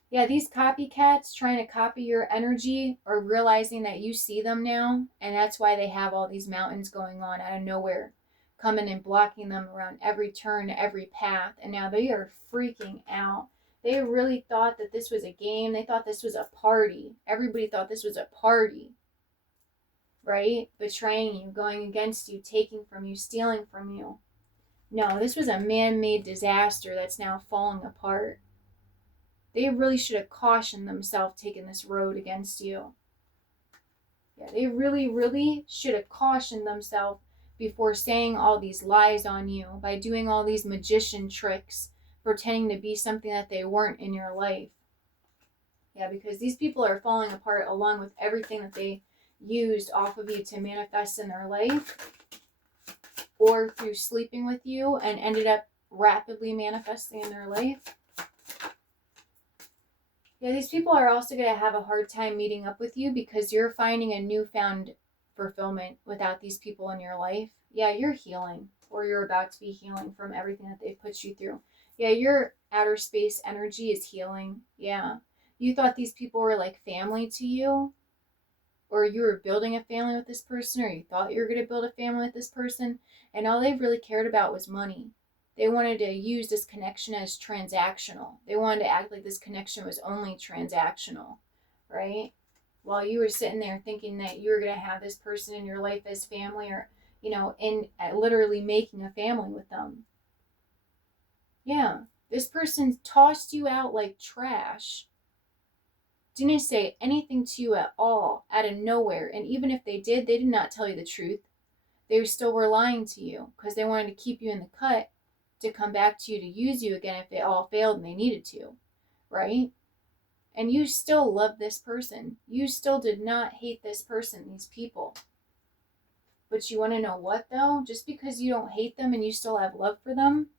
Yeah, these copycats trying to copy your energy are realizing that you see them now, and that's why they have all these mountains going on out of nowhere, coming and blocking them around every turn, every path, and now they are freaking out. They really thought that this was a game. They thought this was a party. Everybody thought this was a party, right? Betraying you, going against you, taking from you, stealing from you. No, this was a man-made disaster that's now falling apart. They really should have cautioned themselves taking this road against you. Yeah, they really, really should have cautioned themselves before saying all these lies on you, by doing all these magician tricks, pretending to be something that they weren't in your life. Yeah, because these people are falling apart along with everything that they used off of you to manifest in their life, or through sleeping with you and ended up rapidly manifesting in their life. Yeah, these people are also going to have a hard time meeting up with you because you're finding a newfound fulfillment without these people in your life. Yeah, you're healing, or you're about to be healing from everything that they've put you through. Yeah, your outer space energy is healing. Yeah. You thought these people were like family to you, or you were building a family with this person, or you thought you were going to build a family with this person, and all they really cared about was money. They wanted to use this connection as transactional. They wanted to act like this connection was only transactional, right? While you were sitting there thinking that you were going to have this person in your life as family, or, in literally making a family with them. Yeah, this person tossed you out like trash. Didn't say anything to you at all, out of nowhere. And even if they did not tell you the truth. They still were lying to you because they wanted to keep you in the cut to come back to you to use you again if it all failed and they needed to, right? And you still love this person. You still did not hate this person, these people. But you want to know what, though? Just because you don't hate them and you still have love for them,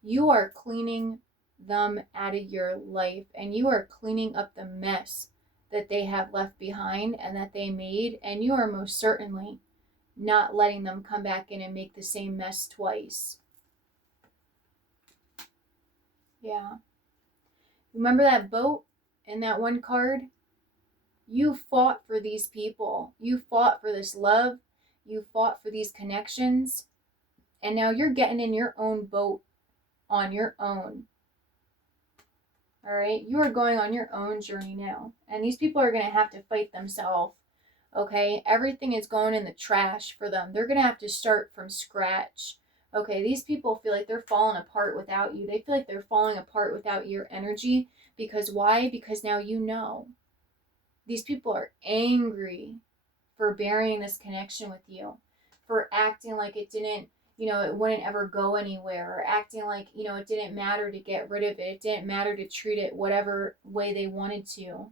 you are cleaning them out of your life, and you are cleaning up the mess that they have left behind and that they made, and you are most certainly not letting them come back in and make the same mess twice. Yeah. Remember that boat and that one card? You fought for these people. You fought for this love. You fought for these connections. And now you're getting in your own boat on your own. All right? You are going on your own journey now. And these people are going to have to fight themselves. Okay? Everything is going in the trash for them. They're going to have to start from scratch. Okay? These people feel like they're falling apart without you. They feel like they're falling apart without your energy. Because why? Because now you know. These people are angry for burying this connection with you, for acting like it didn't, it wouldn't ever go anywhere, or acting like, it didn't matter to get rid of it. It didn't matter to treat it whatever way they wanted to.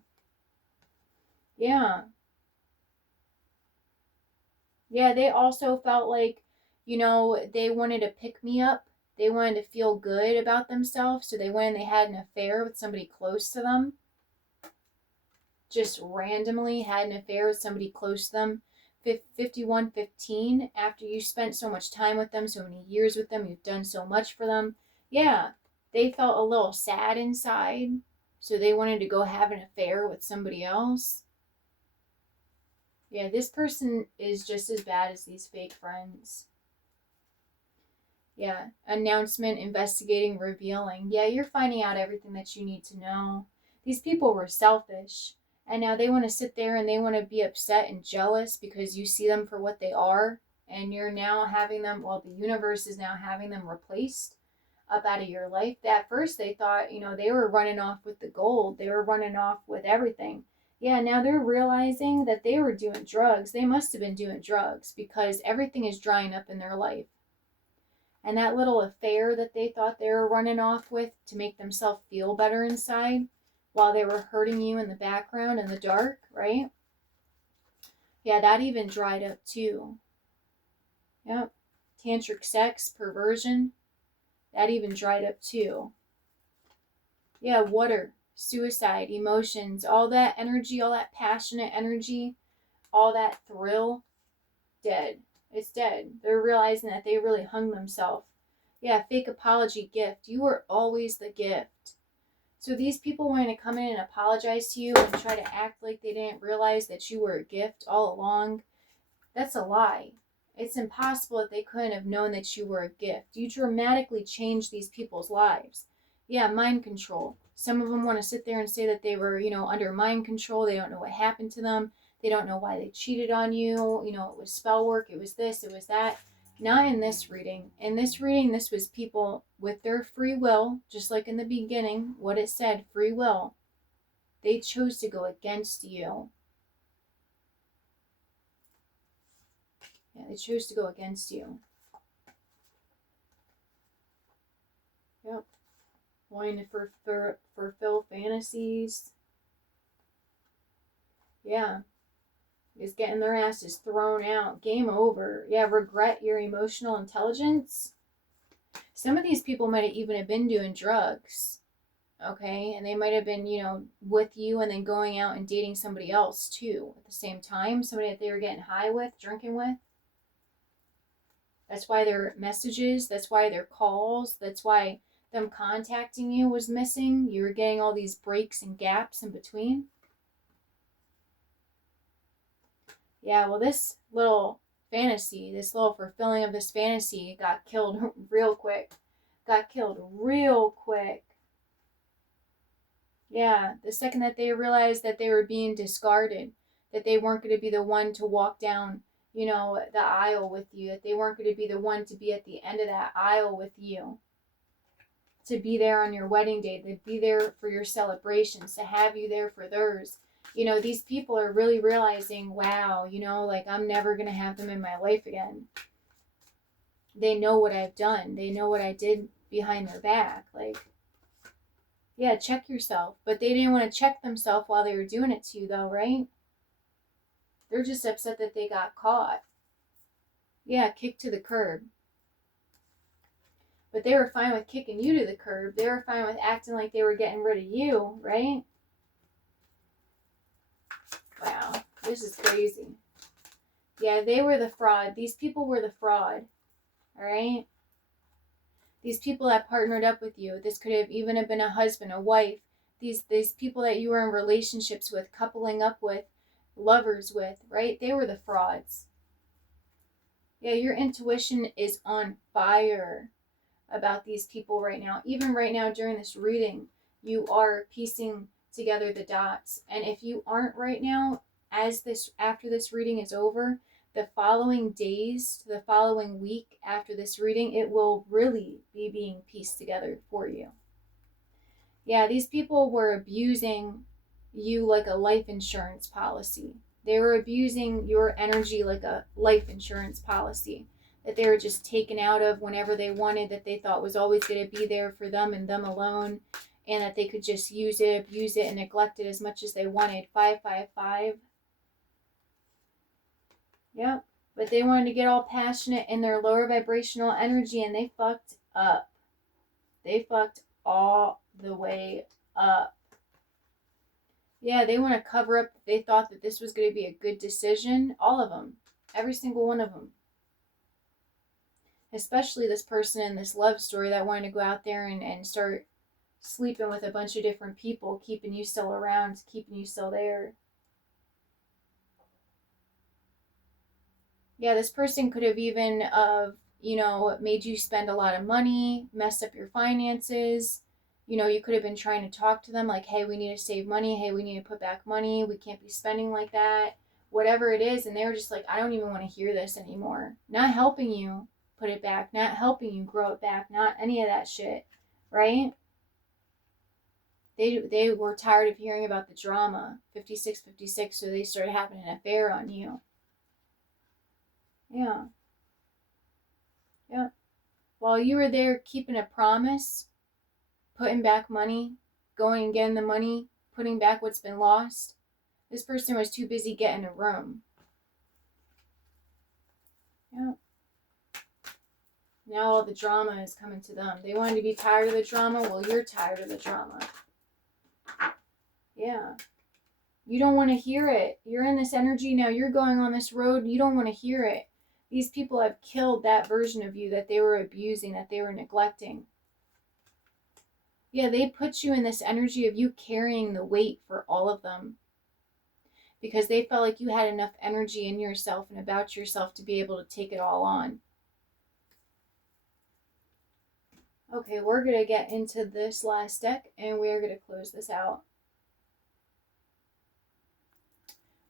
Yeah. Yeah, they also felt like, they wanted to pick me up. They wanted to feel good about themselves. So they went and they had an affair with somebody close to them. Just randomly had an affair with somebody close to them. 5115, after you spent so much time with them, so many years with them, you've done so much for them. Yeah, they felt a little sad inside, so they wanted to go have an affair with somebody else. Yeah, this person is just as bad as these fake friends. Yeah, announcement, investigating, revealing. Yeah, you're finding out everything that you need to know. These people were selfish. And now they want to sit there and they want to be upset and jealous because you see them for what they are. And you're now having them, the universe is now having them replaced up out of your life. At first they thought, they were running off with the gold. They were running off with everything. Yeah, now they're realizing that they were doing drugs. They must have been doing drugs because everything is drying up in their life. And that little affair that they thought they were running off with to make themselves feel better inside, while they were hurting you in the background in the dark, right? Yeah, that even dried up too. Yep. Tantric sex, perversion, that even dried up too. Yeah, water, suicide, emotions, all that energy, all that passionate energy, all that thrill, dead. It's dead. They're realizing that they really hung themselves. Yeah, fake apology, gift. You were always the gift. So these people wanting to come in and apologize to you and try to act like they didn't realize that you were a gift all along, that's a lie. It's impossible that they couldn't have known that you were a gift. You dramatically changed these people's lives. Yeah, mind control. Some of them want to sit there and say that they were, under mind control. They don't know what happened to them. They don't know why they cheated on you. It was spell work. It was this. It was that. Not in this reading. In this reading, this was people with their free will, just like in the beginning, what it said, free will. They chose to go against you. Yeah, they chose to go against you. Yep. Wanting to fulfill fantasies. Yeah. Just getting their asses thrown out. Game over. Yeah, regret your emotional intelligence. Some of these people might have even have been doing drugs. Okay? And they might have been, with you and then going out and dating somebody else too at the same time. Somebody that they were getting high with, drinking with. That's why their messages, that's why their calls, that's why them contacting you was missing. You were getting all these breaks and gaps in between. Yeah, well, this little fantasy, this little fulfilling of this fantasy got killed real quick. Got killed real quick. Yeah, the second that they realized that they were being discarded, that they weren't going to be the one to walk down, the aisle with you, that they weren't going to be the one to be at the end of that aisle with you, to be there on your wedding day, to be there for your celebrations, to have you there for theirs. These people are really realizing, wow, I'm never going to have them in my life again. They know what I've done. They know what I did behind their back. Yeah, check yourself. But they didn't want to check themselves while they were doing it to you, though, right? They're just upset that they got caught. Yeah, kicked to the curb. But they were fine with kicking you to the curb. They were fine with acting like they were getting rid of you, right? Wow, this is crazy. Yeah, they were the fraud. These people were the fraud. All right? These people that partnered up with you. This could have even have been a husband, a wife. These people that you were in relationships with, coupling up with, lovers with, right? They were the frauds. Yeah, your intuition is on fire about these people right now. Even right now during this reading, you are piecing together the dots. And if you aren't right now, after this reading is over, the following days, the following week after this reading, it will really be being pieced together for you. Yeah, these people were abusing you like a life insurance policy. They were abusing your energy like a life insurance policy that they were just taken out of whenever they wanted, that they thought was always going to be there for them and them alone, and that they could just use it, abuse it, and neglect it as much as they wanted. 555. Yep. But they wanted to get all passionate in their lower vibrational energy, and they fucked up. They fucked all the way up. Yeah, they want to cover up. They thought that this was going to be a good decision. All of them. Every single one of them. Especially this person in this love story that wanted to go out there and start sleeping with a bunch of different people, keeping you still around, keeping you still there. Yeah, this person could have even, made you spend a lot of money, messed up your finances. You could have been trying to talk to them like, hey, we need to save money. Hey, we need to put back money. We can't be spending like that. Whatever it is. And they were just like, I don't even want to hear this anymore. Not helping you put it back. Not helping you grow it back. Not any of that shit. Right? They were tired of hearing about the drama. 56, so they started having an affair on you. Yeah. Yeah. While you were there keeping a promise, putting back money, going and getting the money, putting back what's been lost, this person was too busy getting a room. Yeah. Now all the drama is coming to them. They wanted to be tired of the drama. Well, you're tired of the drama. Yeah. You don't want to hear it. You're in this energy now. You're going on this road. You don't want to hear it. These people have killed that version of you that they were abusing, that they were neglecting. Yeah, they put you in this energy of you carrying the weight for all of them. Because they felt like you had enough energy in yourself and about yourself to be able to take it all on. Okay, we're going to get into this last deck and we're going to close this out.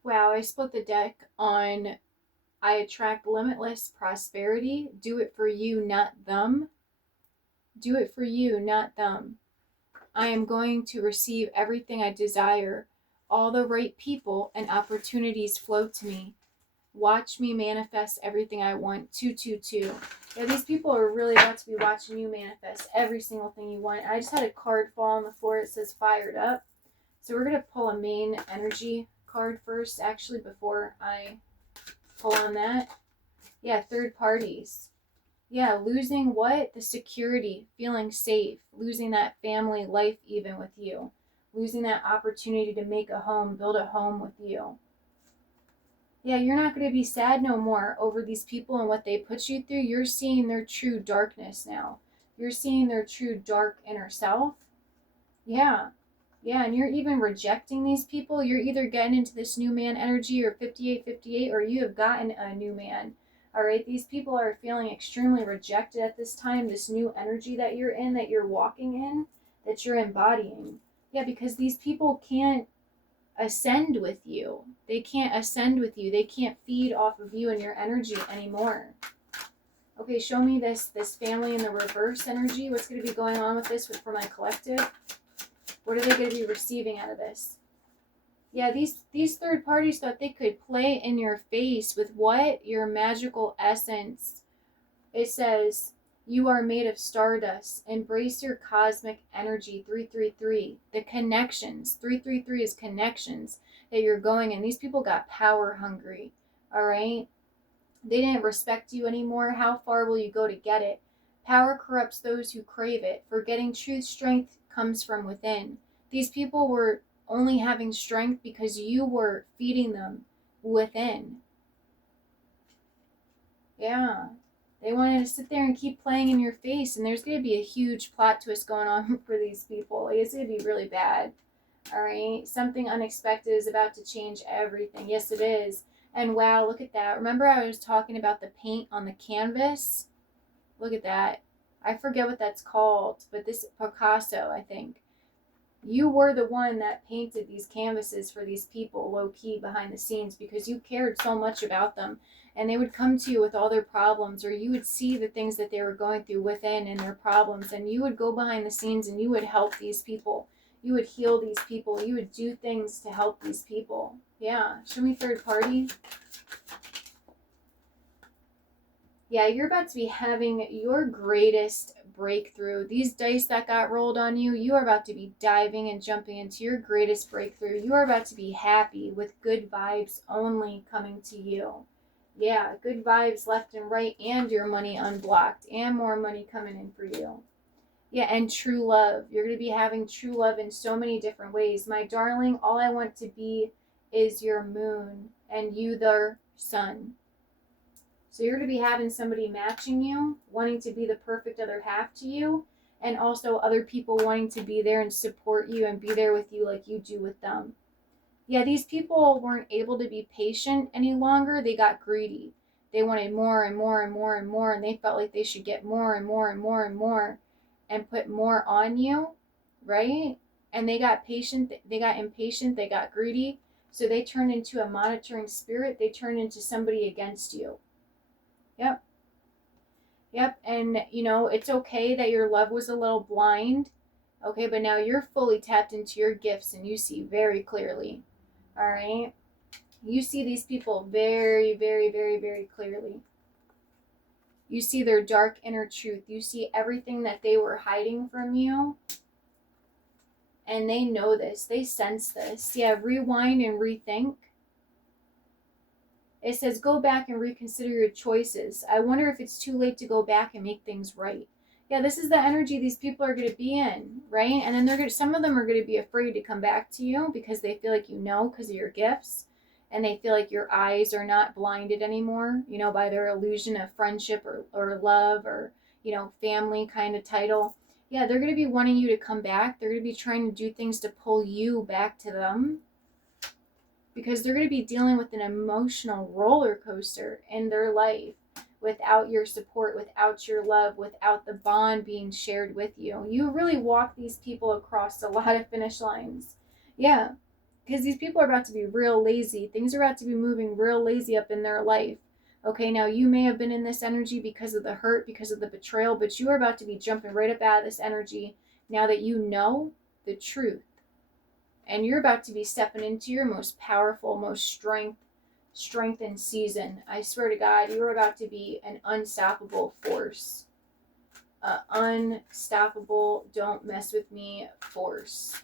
Wow, I split the deck on I attract limitless prosperity. Do it for you, not them. Do it for you, not them. I am going to receive everything I desire. All the right people and opportunities flow to me. Watch me manifest everything I want. 222. Yeah, these people are really about to be watching you manifest every single thing you want. I just had a card fall on the floor. It says fired up. So we're going to pull a main energy card first, actually, before I pull on that. Yeah, third parties. Yeah, losing what? The security, feeling safe, losing that family life even with you, losing that opportunity to make a home, build a home with you. Yeah, you're not going to be sad no more over these people and what they put you through. You're seeing their true darkness now. You're seeing their true dark inner self. Yeah. Yeah, and you're even rejecting these people. You're either getting into this new man energy or 58, or you have gotten a new man. All right, these people are feeling extremely rejected at this time. This new energy that you're in, that you're walking in, that you're embodying. Yeah, because these people can't ascend with you. They can't ascend with you. They can't feed off of you and your energy anymore. Okay, show me this family in the reverse energy. What's going to be going on with this for my collective? What are they going to be receiving out of this? Yeah, these third parties thought they could play in your face with what? Your magical essence. It says, you are made of stardust. Embrace your cosmic energy. 333. The connections. 333 is connections. that you're going in. These people got power hungry, all right? They didn't respect you anymore. How far will you go to get it? Power corrupts those who crave it. Forgetting truth, strength comes from within. These people were only having strength because you were feeding them within. Yeah. They wanted to sit there and keep playing in your face, and there's going to be a huge plot twist going on for these people. Like, it's going to be really bad. All right? Something unexpected is about to change everything. Yes, it is. And wow, look at that. Remember I was talking about the paint on the canvas? Look at that. I forget what that's called, but this Picasso, I think. You were the one that painted these canvases for these people low key behind the scenes because you cared so much about them, and they would come to you with all their problems, or you would see the things that they were going through within and their problems, and you would go behind the scenes and you would help these people. You would heal these people. You would do things to help these people. Yeah. Show me third party. Yeah, you're about to be having your greatest breakthrough. These dice that got rolled on you, you are about to be diving and jumping into your greatest breakthrough. You are about to be happy with good vibes only coming to you. Yeah, good vibes left and right, and your money unblocked, and more money coming in for you. Yeah, and true love. You're going to be having true love in so many different ways. My darling, all I want to be is your moon, and you their sun. So you're going to be having somebody matching you, wanting to be the perfect other half to you, and also other people wanting to be there and support you and be there with you like you do with them. Yeah, these people weren't able to be patient any longer. They got greedy. They wanted more and more and more and more, and they felt like they should get more and more and more and more and put more on you, right? And they got patient, they got impatient, they got greedy. So they turned into a monitoring spirit. They turned into somebody against you. Yep. Yep. And, you know, it's okay that your love was a little blind. Okay. But now you're fully tapped into your gifts and you see very clearly. All right. You see these people very, very, very, very clearly. You see their dark inner truth. You see everything that they were hiding from you. And they know this. They sense this. Yeah. Rewind and rethink. It says, go back and reconsider your choices. I wonder if it's too late to go back and make things right. Yeah, this is the energy these people are going to be in, right? And then some of them are going to be afraid to come back to you because they feel like you know because of your gifts. And they feel like your eyes are not blinded anymore, you know, by their illusion of friendship or love or, you know, family kind of title. Yeah, they're going to be wanting you to come back. They're going to be trying to do things to pull you back to them, because they're going to be dealing with an emotional roller coaster in their life without your support, without your love, without the bond being shared with you. You really walk these people across a lot of finish lines. Yeah, because these people are about to be real lazy. Things are about to be moving real lazy up in their life. Okay, now you may have been in this energy because of the hurt, because of the betrayal, but you are about to be jumping right up out of this energy now that you know the truth. And you're about to be stepping into your most powerful, most strengthened season. I swear to God, you're about to be an unstoppable force. Unstoppable, don't mess with me force.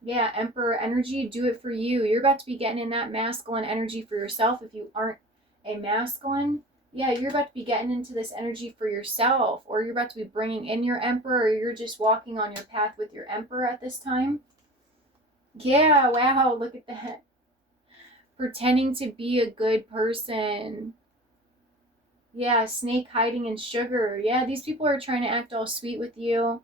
Yeah, Emperor energy, do it for you. You're about to be getting in that masculine energy for yourself if you aren't a masculine. Yeah, you're about to be getting into this energy for yourself, or you're about to be bringing in your emperor, or you're just walking on your path with your emperor at this time. Yeah, wow, look at that. Pretending to be a good person. Yeah, snake hiding in sugar. Yeah, these people are trying to act all sweet with you,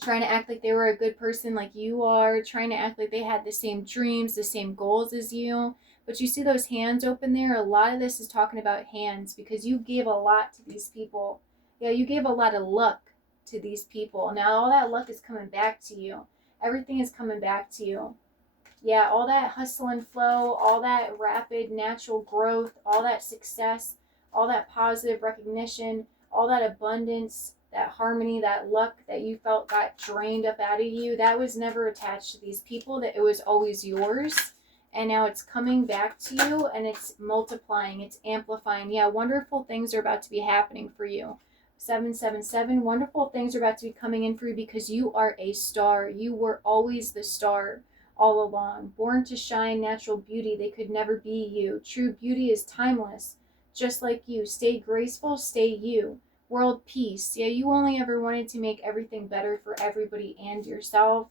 trying to act like they were a good person like you are, trying to act like they had the same dreams, the same goals as you. But you see those hands open there? A lot of this is talking about hands because you gave a lot to these people. Yeah, you gave a lot of luck to these people. Now all that luck is coming back to you. Everything is coming back to you. Yeah, all that hustle and flow, all that rapid natural growth, all that success, all that positive recognition, all that abundance, that harmony, that luck that you felt got drained up out of you, that was never attached to these people, that it was always yours. And now it's coming back to you and it's multiplying, it's amplifying. Yeah, wonderful things are about to be happening for you. 777, wonderful things are about to be coming in for you because you are a star. You were always the star. all along. Born to shine natural beauty, they could never be you. True beauty is timeless, just like you. Stay graceful, stay you. World peace. Yeah, you only ever wanted to make everything better for everybody and yourself,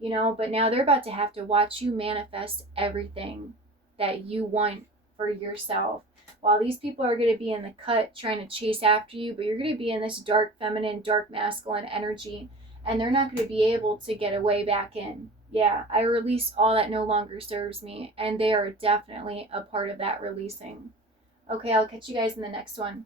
you know, but now they're about to have to watch you manifest everything that you want for yourself. While these people are going to be in the cut trying to chase after you, but you're going to be in this dark feminine, dark masculine energy, and they're not going to be able to get away back in. Yeah, I release all that no longer serves me, and they are definitely a part of that releasing. Okay, I'll catch you guys in the next one.